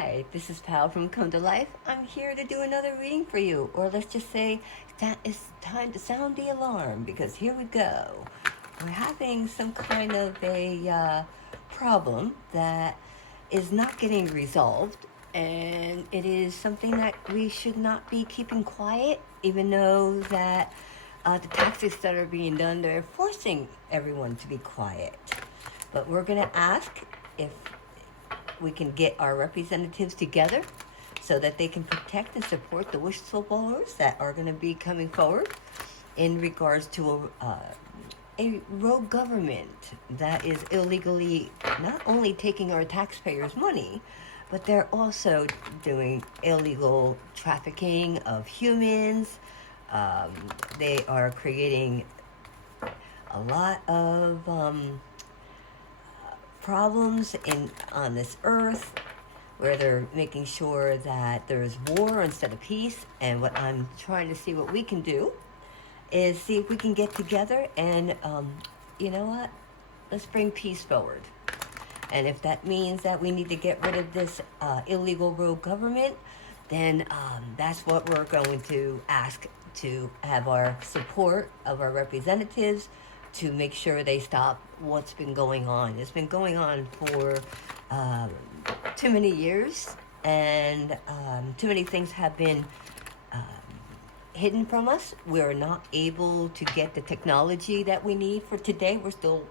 Hi, this is Pal from Come to Life. I'm here to do another reading for you, or let's just say that it's time to sound the alarm, because here we go. We're having some kind of a problem that is not getting resolved, and it is something that we should not be keeping quiet, even though that the tactics that are being done, they're forcing everyone to be quiet. But we're going to ask if we can get our representatives together so that they can protect and support the whistleblowers that are going to be coming forward in regards to a rogue government that is illegally not only taking our taxpayers' money, but they're also doing illegal trafficking of humans. They are creating a lot of problems on this earth, where they're making sure that there's war instead of peace. And what I'm trying to see what we can do is see if we can get together and you know what, let's bring peace forward. And if that means that we need to get rid of this illegal rogue government, then that's what we're going to ask, to have our support of our representatives to make sure they stop what's been going on. It's been going on for too many years, and too many things have been hidden from us. We're not able to get the technology that we need for today. We're still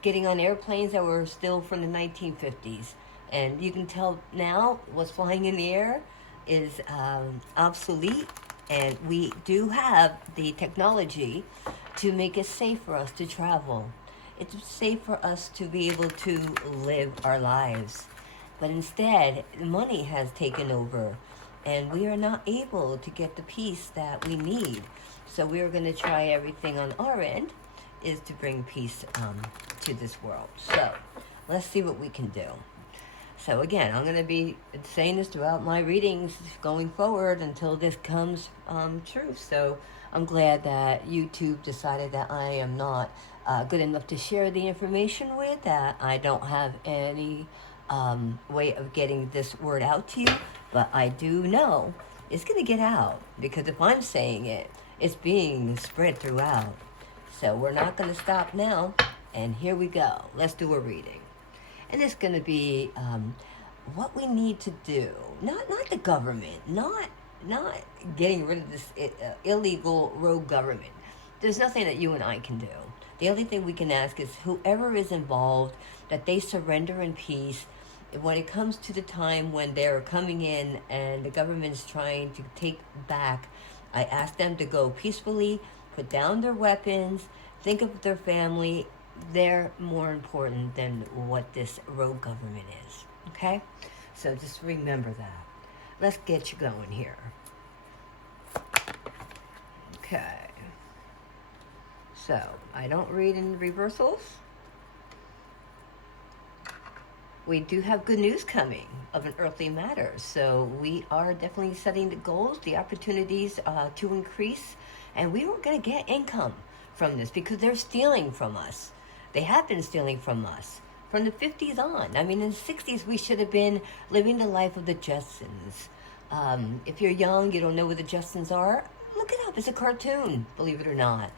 getting on airplanes that were still from the 1950s. And you can tell now what's flying in the air is obsolete, and we do have the technology to make it safe for us to travel. It's safe for us to be able to live our lives. But instead, money has taken over, and we are not able to get the peace that we need. So we are going to try everything on our end is to bring peace to this world. So let's see what we can do. So again, I'm going to be saying this throughout my readings going forward until this comes true. So I'm glad that YouTube decided that I am not good enough to share the information with, that I don't have any way of getting this word out to you. But I do know it's going to get out, because if I'm saying it, it's being spread throughout. So we're not going to stop now. And here we go. Let's do a reading. And it's going to be what we need to do. Not the government. Not getting rid of this illegal rogue government. There's nothing that you and I can do. The only thing we can ask is whoever is involved, that they surrender in peace. When it comes to the time when they're coming in and the government's trying to take back, I ask them to go peacefully, put down their weapons, think of their family. They're more important than what this rogue government is. Okay? So just remember that. Let's get you going here. Okay. So, I don't read in reversals. We do have good news coming of an earthly matter. So we are definitely setting the goals, the opportunities to increase. And we were going to get income from this, because they're stealing from us. They have been stealing from us from the 50s on. I mean, in the 60s, we should have been living the life of the Jetsons. If you're young, you don't know what the Jetsons are, look it up. It's a cartoon, believe it or not.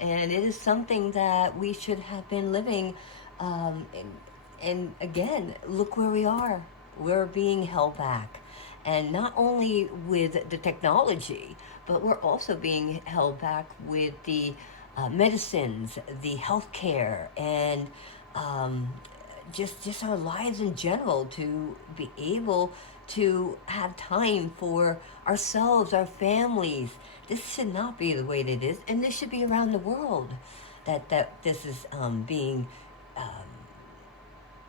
And it is something that we should have been living. And again, look where we are. We're being held back. And not only with the technology, but we're also being held back with the medicines, the healthcare, and just our lives in general, to be able to have time for ourselves, our families. This should not be the way that it is, and this should be around the world that this is being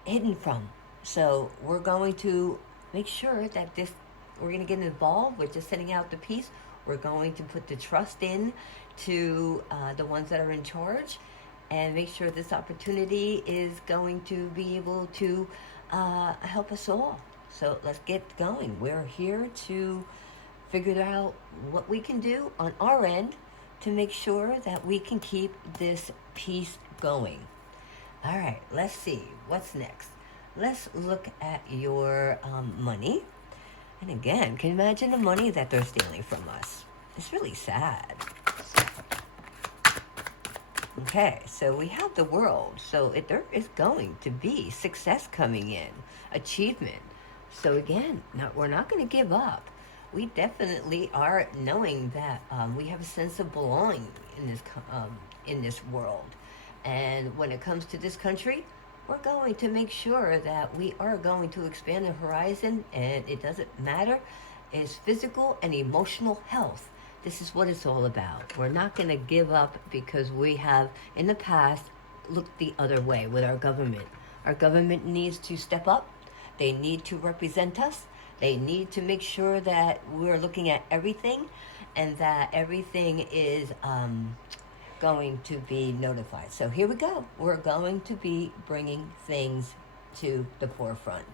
hidden from. So we're going to make sure that we're going to get involved with just sending out the peace. We're going to put the trust in to the ones that are in charge, and make sure this opportunity is going to be able to help us all. So let's get going. We're here to figure out what we can do on our end to make sure that we can keep this peace going. All right, let's see. What's next? let's look at your money. And again, can you imagine the money that they're stealing from us? It's really sad. Okay, so we have the world. So there is going to be success coming in, achievement. So again, we're not going to give up. We definitely are knowing that we have a sense of belonging in this world. And when it comes to this country, we're going to make sure that we are going to expand the horizon, and it doesn't matter. It's physical and emotional health. This is what it's all about. We're not going to give up because we have, in the past, looked the other way with our government. Our government needs to step up. They need to represent us. They need to make sure that we're looking at everything and that everything is going to be notified. So here we go. We're going to be bringing things to the forefront.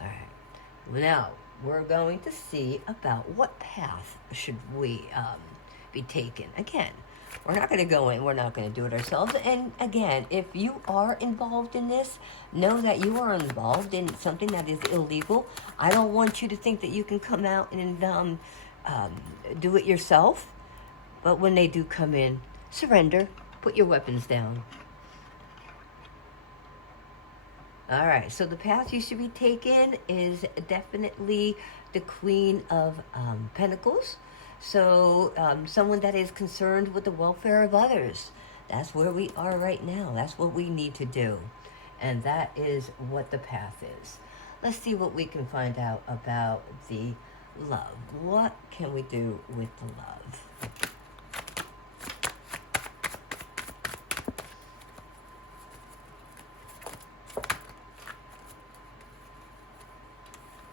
All right. Now, we're going to see about what path should we be taking. Again, we're not going to go in. We're not going to do it ourselves. And again, if you are involved in this, know that you are involved in something that is illegal. I don't want you to think that you can come out and do it yourself. But when they do come in, surrender. Put your weapons down. All right, so the path you should be taking is definitely the Queen of Pentacles. So someone that is concerned with the welfare of others. That's where we are right now. That's what we need to do. And that is what the path is. Let's see what we can find out about the love. What can we do with the love?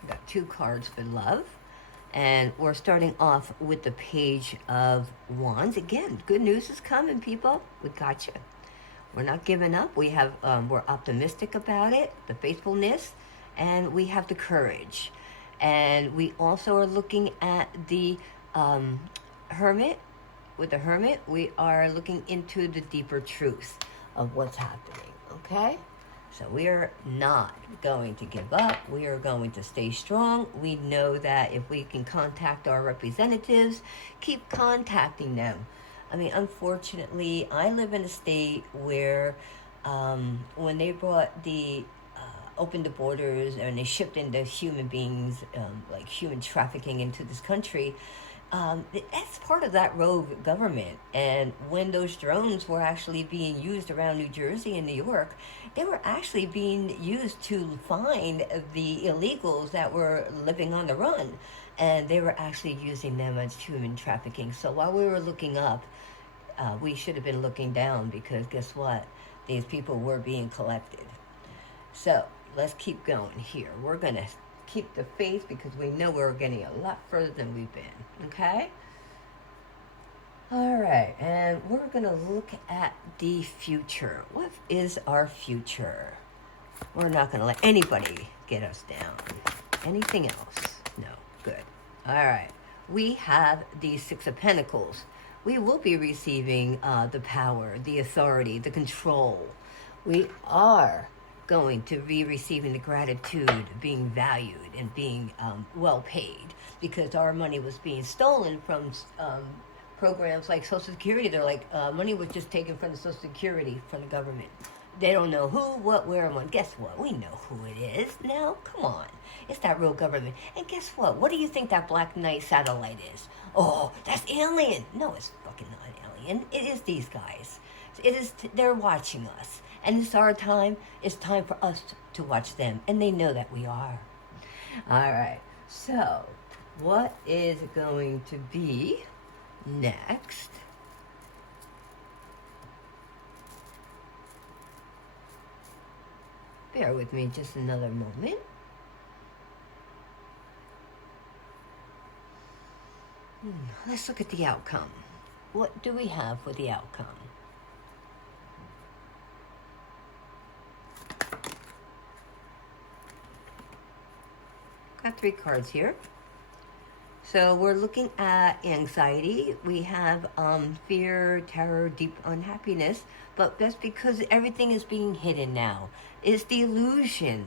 Got 2 cards for love. And we're starting off with the Page of Wands. Again, good news is coming, people. We got you. We're not giving up. We have, we're optimistic about it, the faithfulness, and we have the courage. And we also are looking at the Hermit. With the Hermit, we are looking into the deeper truth of what's happening, okay? So we are not going to give up. We are going to stay strong. We know that if we can contact our representatives, keep contacting them. I mean, unfortunately, I live in a state where when they brought the opened the borders and they shipped in the human beings, like human trafficking into this country, that's part of that rogue government. And when those drones were actually being used around New Jersey and New York, they were actually being used to find the illegals that were living on the run. And they were actually using them as human trafficking. So while we were looking up, we should have been looking down, because guess what? These people were being collected. So let's keep going here. We're going to keep the faith, because we know we're getting a lot further than we've been, okay? All right, and we're going to look at the future. What is our future? We're not going to let anybody get us down. Anything else? No. Good. All right. We have the 6 of Pentacles. We will be receiving the power, the authority, the control. We are going to be receiving the gratitude, being valued, and being well paid, because our money was being stolen from programs like Social Security. They're like, money was just taken from the Social Security, from the government. They don't know who, what, where, and when. Guess what? We know who it is. Now, come on. It's that real government. And guess what? What do you think that Black Knight satellite is? Oh, that's alien. No, it's fucking not alien. It is these guys. It is. They're watching us. And it's our time. It's time for us to watch them. And they know that we are. All right. So, what is going to be next? Bear with me just another moment. Let's look at the outcome. What do we have for the outcome? Got 3 cards here. So we're looking at anxiety. We have fear, terror, deep unhappiness. But that's because everything is being hidden now. It's the illusion.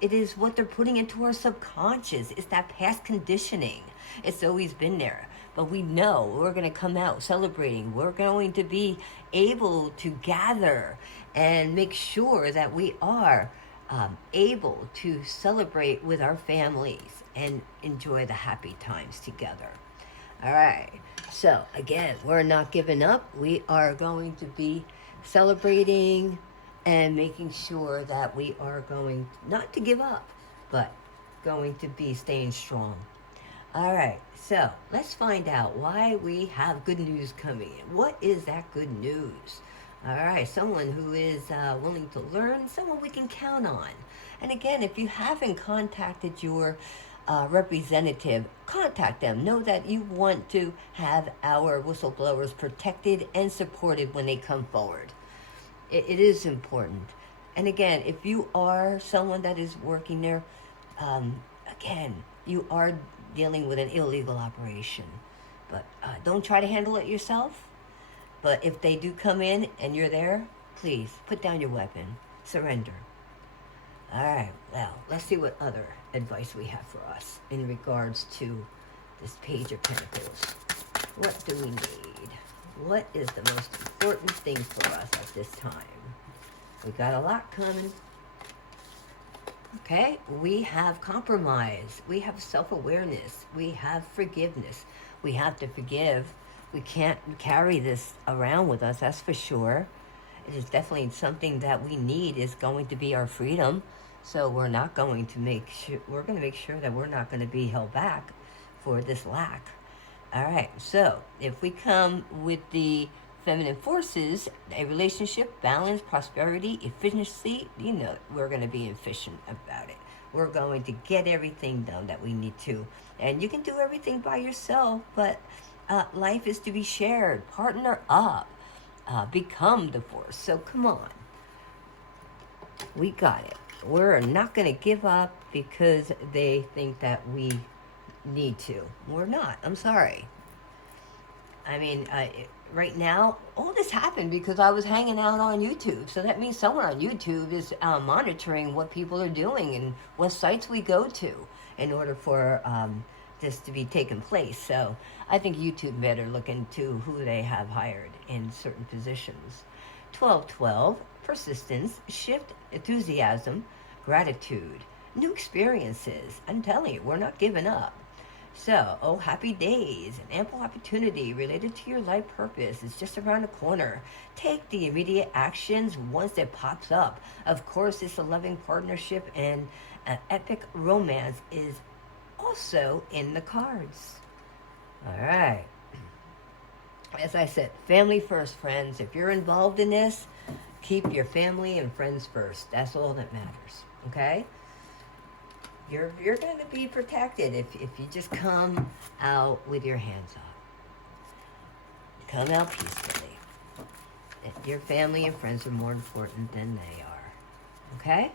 It is what they're putting into our subconscious. It's that past conditioning. It's always been there. But we know we're going to come out celebrating. We're going to be able to gather and make sure that we are able to celebrate with our families and enjoy the happy times together. All right. So, again, we're not giving up. We are going to be celebrating and making sure that we are going not to give up, but going to be staying strong. All right, so let's find out why we have good news coming in. What is that good news? All right, someone who is willing to learn, someone we can count on. And again, if you haven't contacted your representative, contact them. Know that you want to have our whistleblowers protected and supported when they come forward. It is important. And again, if you are someone that is working there, again, you are dealing with an illegal operation. But don't try to handle it yourself. But if they do come in and you're there, please put down your weapon. Surrender. All right, well, let's see what other advice we have for us in regards to this Page of Pentacles. What do we need? What is the most important thing for us at this time? We got a lot coming. Okay, we have compromise. We have self-awareness. We have forgiveness. We have to forgive. We can't carry this around with us, that's for sure. It is definitely something that we need, is going to be our freedom. So we're not going to make sure, we're going to make sure that we're not going to be held back for this lack. All right, so if we come with the feminine forces, a relationship, balance, prosperity, efficiency, you know, we're going to be efficient about it. We're going to get everything done that we need to. And you can do everything by yourself, but life is to be shared. Partner up. Become the force. So come on. We got it. We're not going to give up because they think that we need to. We're not. I'm sorry. I mean, right now, all this happened because I was hanging out on YouTube. So that means someone on YouTube is monitoring what people are doing and what sites we go to in order for this to be taking place. So I think YouTube better look into who they have hired in certain positions. 1212, persistence, shift, enthusiasm, gratitude, new experiences. I'm telling you, we're not giving up. So, oh, happy days, an ample opportunity related to your life purpose is just around the corner. Take the immediate actions once it pops up. Of course, it's a loving partnership and an epic romance is also in the cards. All right. As I said, family first, friends. If you're involved in this, keep your family and friends first. That's all that matters. Okay? You're going to be protected if you just come out with your hands up. Come out peacefully. Your family and friends are more important than they are. Okay?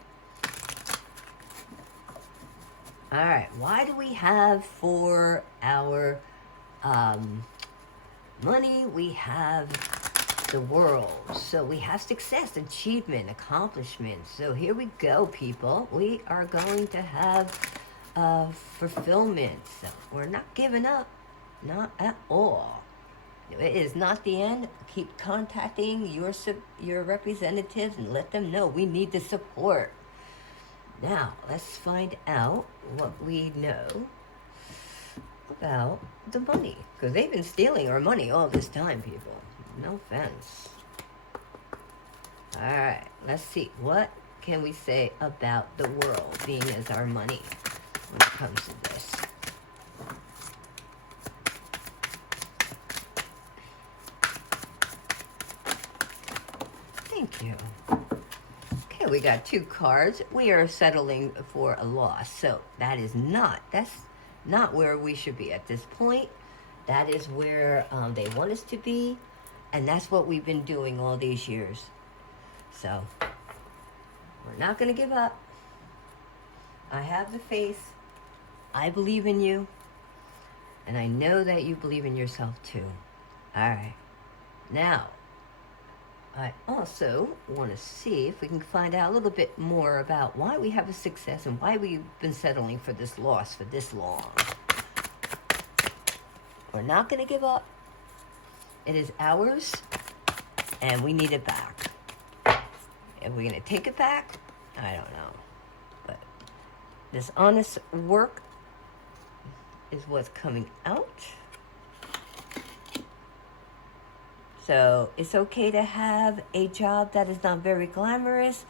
All right. Why do we have for our money? We have the world. So we have success, achievement, accomplishment. So here we go, people. We are going to have fulfillment. So we're not giving up. Not at all. It is not the end. Keep contacting your representatives and let them know we need the support. Now, let's find out what we know about the money. Because they've been stealing our money all this time, people. No offense. Alright, let's see. What can we say about the world being as our money when it comes to this? Thank you. Okay, we got 2 cards. We are settling for a loss. So that's not where we should be at this point. That is where they want us to be. And that's what we've been doing all these years. So we're not going to give up. I have the faith. I believe in you. And I know that you believe in yourself too. All right. Now, I also want to see if we can find out a little bit more about why we have a success and why we've been settling for this loss for this long. We're not going to give up. It is ours, and we need it back. Are we going to take it back? I don't know. But this honest work is what's coming out. So it's okay to have a job that is not very glamorous,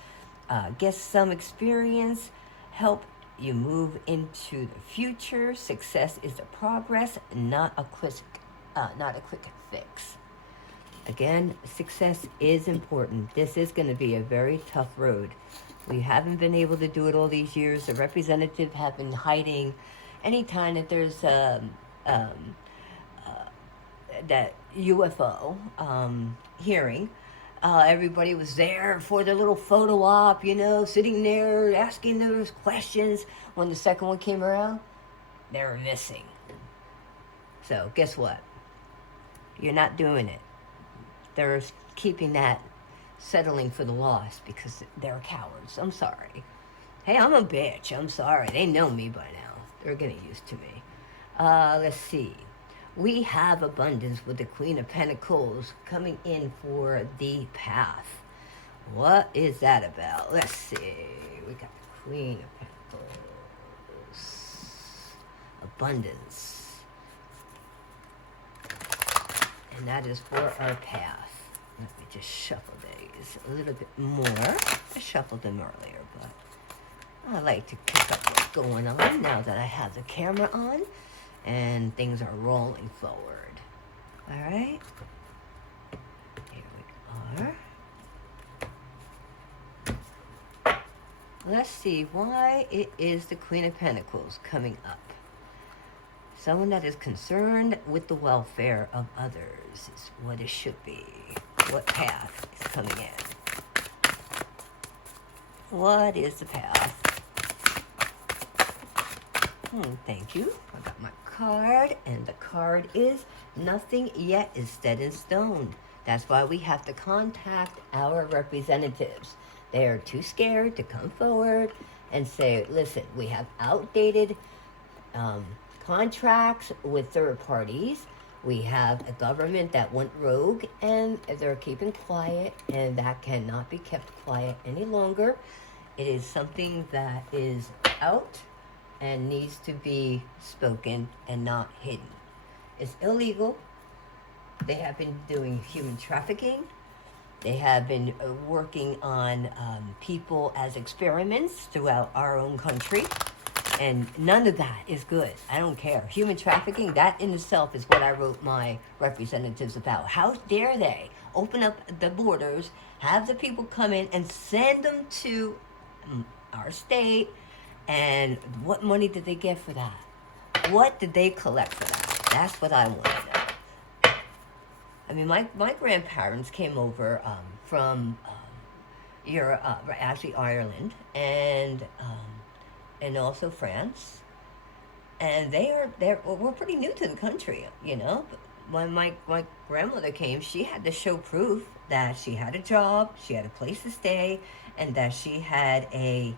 get some experience, help you move into the future. Success is a progress, not a quick fix. Again, success is important. This is going to be a very tough road. We haven't been able to do it all these years. The representatives have been hiding. Anytime that there's that UFO hearing, everybody was there for their little photo op, sitting there asking those questions. When the second one came around, they were missing. So guess what? You're not doing it. They're keeping that, settling for the loss because they're cowards. I'm sorry. Hey, I'm a bitch. I'm sorry. They know me by now. They're getting used to me. Let's see. We have abundance with the Queen of Pentacles coming in for the path. What is that about? Let's see. We got the Queen of Pentacles. Abundance. And that is for our path. Let me just shuffle these a little bit more. I shuffled them earlier, but I like to pick up what's going on now that I have the camera on and things are rolling forward. All right. Here we are. Let's see why it is the Queen of Pentacles coming up. Someone that is concerned with the welfare of others is what it should be. What path is coming in? What is the path? Thank you. I got my card, and the card is nothing yet is set in stone. That's why we have to contact our representatives. They are too scared to come forward and say, listen, we have outdated contracts with third parties. We have a government that went rogue and they're keeping quiet, and that cannot be kept quiet any longer. It is something that is out and needs to be spoken and not hidden. It's illegal. They have been doing human trafficking. They have been working on people as experiments throughout our own country. And none of that is good. I don't care. Human trafficking, that in itself is what I wrote my representatives about. How dare they open up the borders, have the people come in and send them to our state, and what money did they get for that? What did they collect for that? That's what I want to know. I mean, my grandparents came over from Europe, actually Ireland, and also France, and we're pretty new to the country, But when my grandmother came, she had to show proof that she had a job, she had a place to stay, and that she had a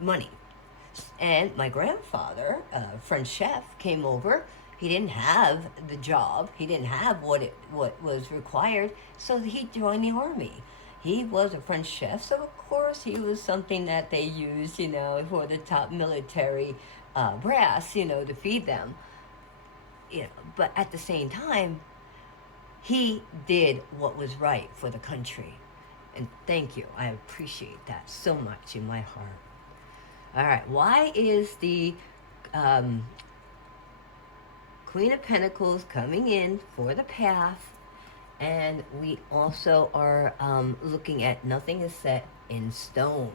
money. And my grandfather, French chef, came over. He didn't have the job. He didn't have what was required, so he joined the army. He was a French chef, so of course he was something that they used, for the top military brass, to feed them. But at the same time, he did what was right for the country. And thank you. I appreciate that so much in my heart. All right. Why is the Queen of Pentacles coming in for the path? And we also are looking at nothing is set in stone,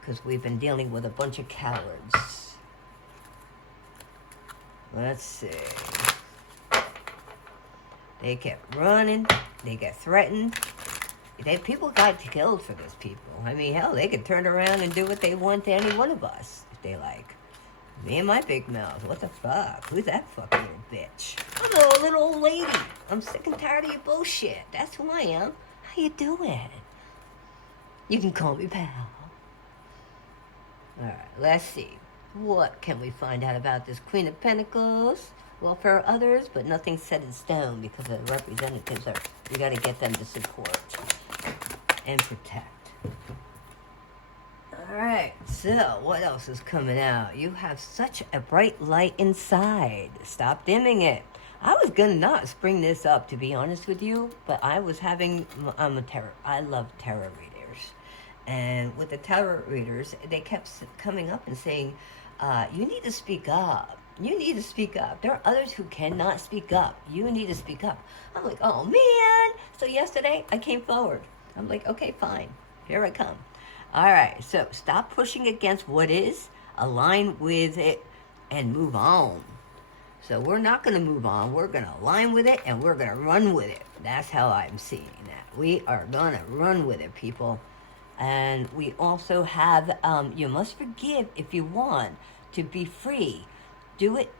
because we've been dealing with a bunch of cowards. Let's see. They kept running. They got threatened. People got killed for those people. I mean, hell, they could turn around and do what they want to any one of us if they like. Me and my big mouth. What the fuck? Who's that fucking little bitch? I'm a little old lady. I'm sick and tired of your bullshit. That's who I am. How you doing? You can call me pal. Alright, let's see. What can we find out about this Queen of Pentacles? Welfare of others, but nothing set in stone because the representatives are, we got to get them to support and protect. Alright, so what else is coming out? You have such a bright light inside. Stop dimming it. I was gonna not bring this up, to be honest with you, but I was having, I love tarot readers. And with the tarot readers, they kept coming up and saying, you need to speak up. You need to speak up. There are others who cannot speak up. You need to speak up. I'm like, oh man. So yesterday, I came forward. I'm like, okay, fine. Here I come. All right, so stop pushing against what is. Align with it and move on. So we're not going to move on. We're going to align with it and we're going to run with it. That's how I'm seeing that. We are going to run with it, people. And we also have, you must forgive if you want to be free. Do it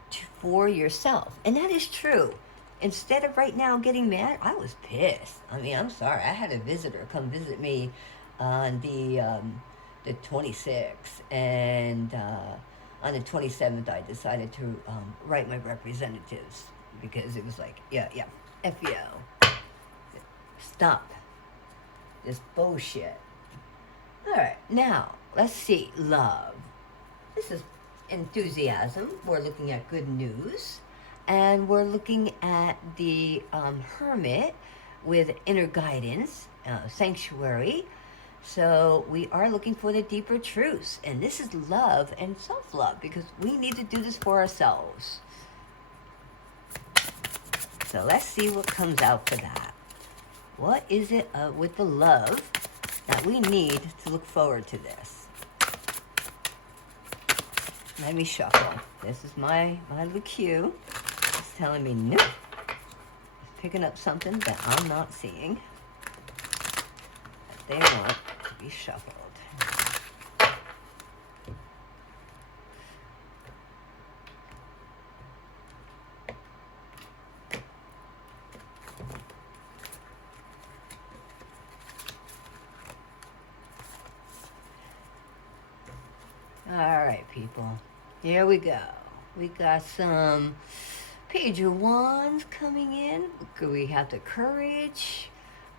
for yourself. And that is true. Instead of right now getting mad, I was pissed. I mean, I'm sorry. I had a visitor come visit me on the 26th. And on the 27th, I decided to write my representatives. Because it was like, yeah, F you. Stop this bullshit. All right, now, let's see, love. This is enthusiasm. We're looking at good news. And we're looking at the hermit with inner guidance, sanctuary. So we are looking for the deeper truths. And this is love and self-love because we need to do this for ourselves. So let's see what comes out for that. What is it with the love that we need to look forward to this? Let me shuffle. This is my little cue. It's telling me nope. It's picking up something that I'm not seeing. That they want to be shuffled. All right, people. Here we go. We got some Page of Wands coming in. We have the courage.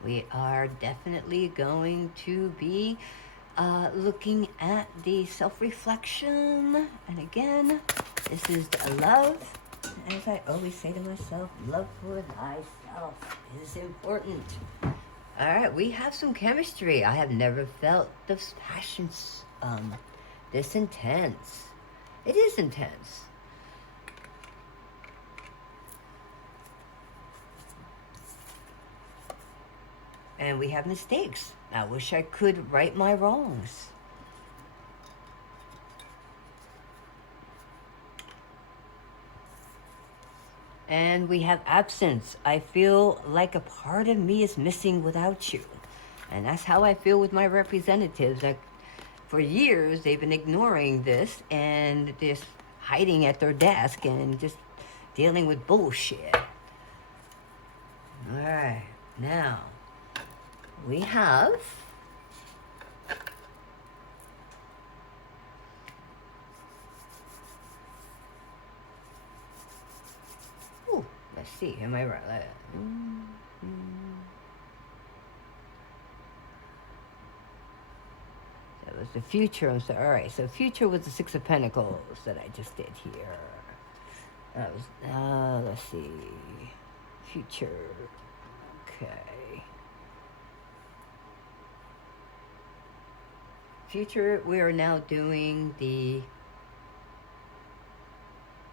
We are definitely going to be looking at the self-reflection. And again, this is the love. As I always say to myself, love for thyself is important. All right, we have some chemistry. I have never felt this passion this intense. It is intense. And we have mistakes. I wish I could right my wrongs. And we have absence. I feel like a part of me is missing without you. And that's how I feel with my representatives. For years, they've been ignoring this and just hiding at their desk and just dealing with bullshit. All right, now we have let's see, am I right? That was the future. I'm sorry. All right, so future was the Six of Pentacles that I just did here. That was, let's see, future. Okay. Future, we are now doing the,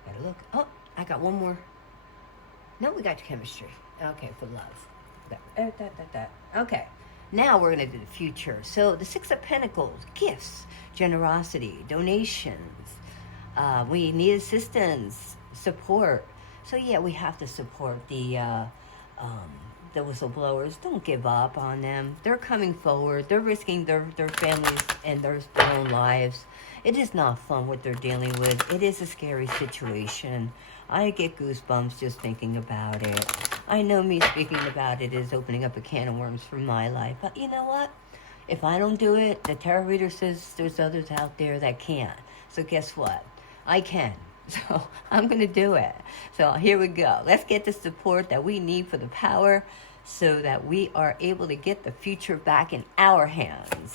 gotta look. Oh, I got one more. No, we got chemistry. Okay, for love. Okay. Now we're going to do the future. So the Six of Pentacles, gifts, generosity, donations. We need assistance, support. So yeah, we have to support the the whistleblowers, don't give up on them. They're coming forward. They're risking their families and their own lives. It is not fun what they're dealing with. It is a scary situation. I get goosebumps just thinking about it. I know me speaking about it is opening up a can of worms for my life. But you know what? If I don't do it, the tarot reader says there's others out there that can't. So guess what? I can. So I'm going to do it. So here we go. Let's get the support that we need for the power so that we are able to get the future back in our hands.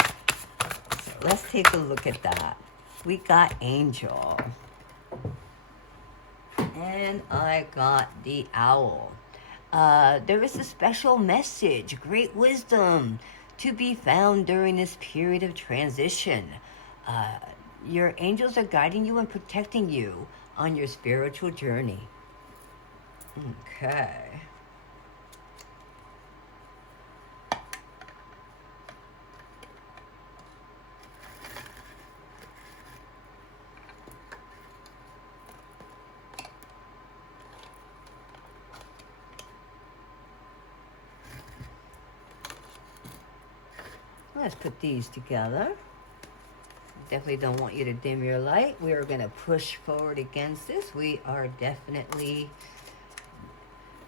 So let's take a look at that. We got Angel. And I got the Owl. There is a special message, great wisdom to be found during this period of transition. Your angels are guiding you and protecting you on your spiritual journey. Okay. Let's put these together. Definitely don't want you to dim your light. We are going to push forward against this. We are definitely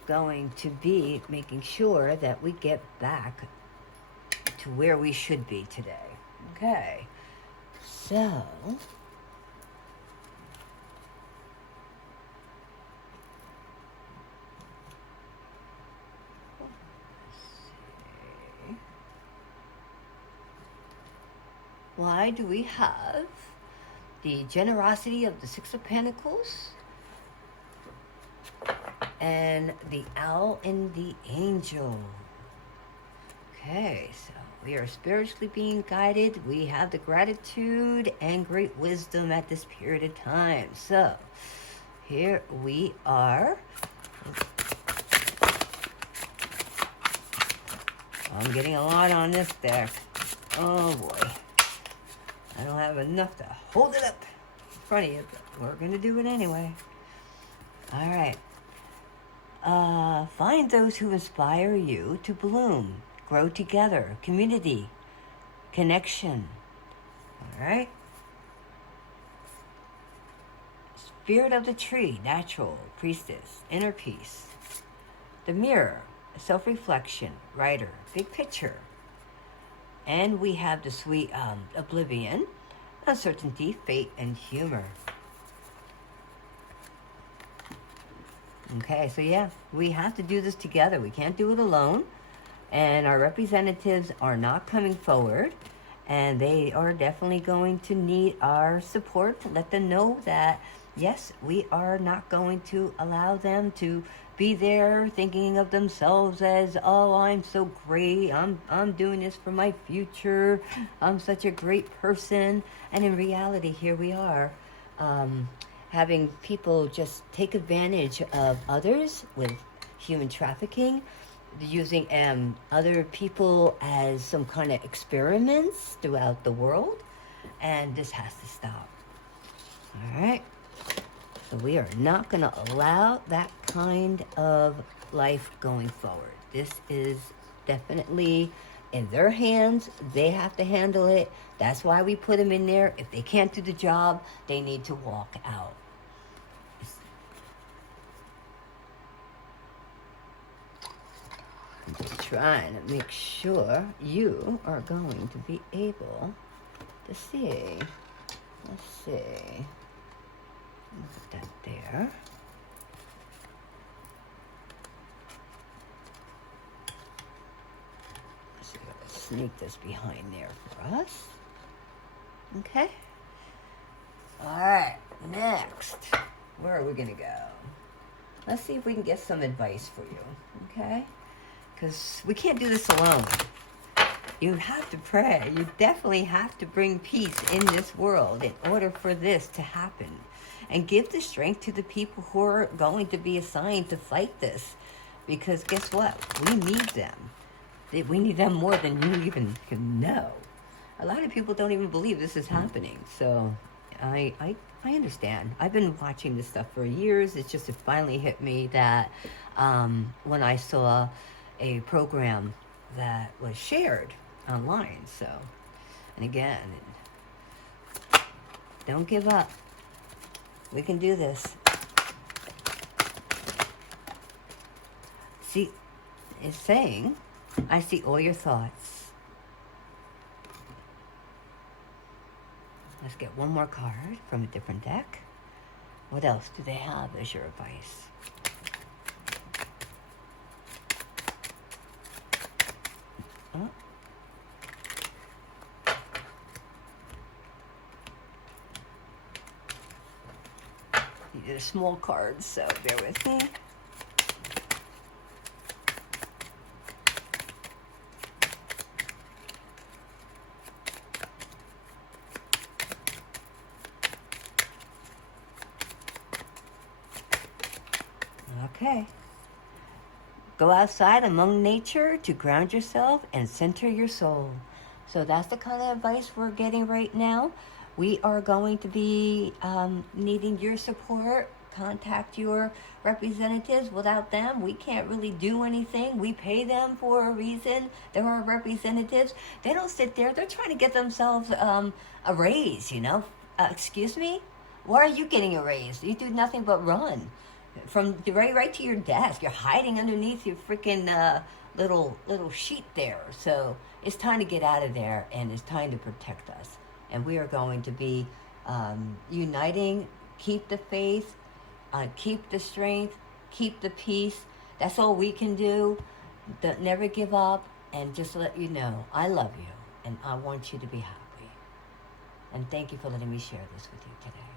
going to be making sure that we get back to where we should be today. Okay. So, why do we have the generosity of the Six of Pentacles and the Owl and the Angel? Okay, so we are spiritually being guided. We have the gratitude and great wisdom at this period of time. So here we are. I'm getting a lot on this deck. Oh boy. I don't have enough to hold it up in front of you, but we're going to do it anyway. All right. Find those who inspire you to bloom, grow together, community, connection. All right. Spirit of the tree, natural, priestess, inner peace. The mirror, self-reflection, writer, big picture. And we have the sweet oblivion, uncertainty, fate, and humor. Okay, so yeah, we have to do this together. We can't do it alone. And our representatives are not coming forward. And they are definitely going to need our support to let them know that, yes, we are not going to allow them to be there thinking of themselves as, oh, I'm so great, I'm doing this for my future, I'm such a great person. And in reality, here we are, having people just take advantage of others with human trafficking, using other people as some kind of experiments throughout the world. And this has to stop. All right. So we are not going to allow that kind of life going forward. This is definitely in their hands. They have to handle it. That's why we put them in there. If they can't do the job, they need to walk out. I'm just trying to make sure you are going to be able to see. Let's see. Put that there. So let's sneak this behind there for us. Okay. All right. Next, where are we gonna go? Let's see if we can get some advice for you. Okay. Because we can't do this alone. You have to pray. You definitely have to bring peace in this world in order for this to happen. And give the strength to the people who are going to be assigned to fight this. Because guess what? We need them. We need them more than you even can know. A lot of people don't even believe this is happening. So I understand. I've been watching this stuff for years. It's just it finally hit me that when I saw a program that was shared online. So, and again, don't give up. We can do this. See, it's saying, I see all your thoughts. Let's get one more card from a different deck. What else do they have as your advice? Oh. These are small cards, so bear with me. Okay. Go outside among nature to ground yourself and center your soul. So that's the kind of advice we're getting right now. We are going to be needing your support. Contact your representatives. Without them, we can't really do anything. We pay them for a reason. They're our representatives. They don't sit there. They're trying to get themselves a raise, you know. Excuse me? Why are you getting a raise? You do nothing but run. From right to your desk. You're hiding underneath your freaking little sheet there. So it's time to get out of there, and it's time to protect us. And we are going to be uniting. Keep the faith, keep the strength, keep the peace. That's all we can do. Don't never give up, and just let you know I love you, and I want you to be happy. And thank you for letting me share this with you today.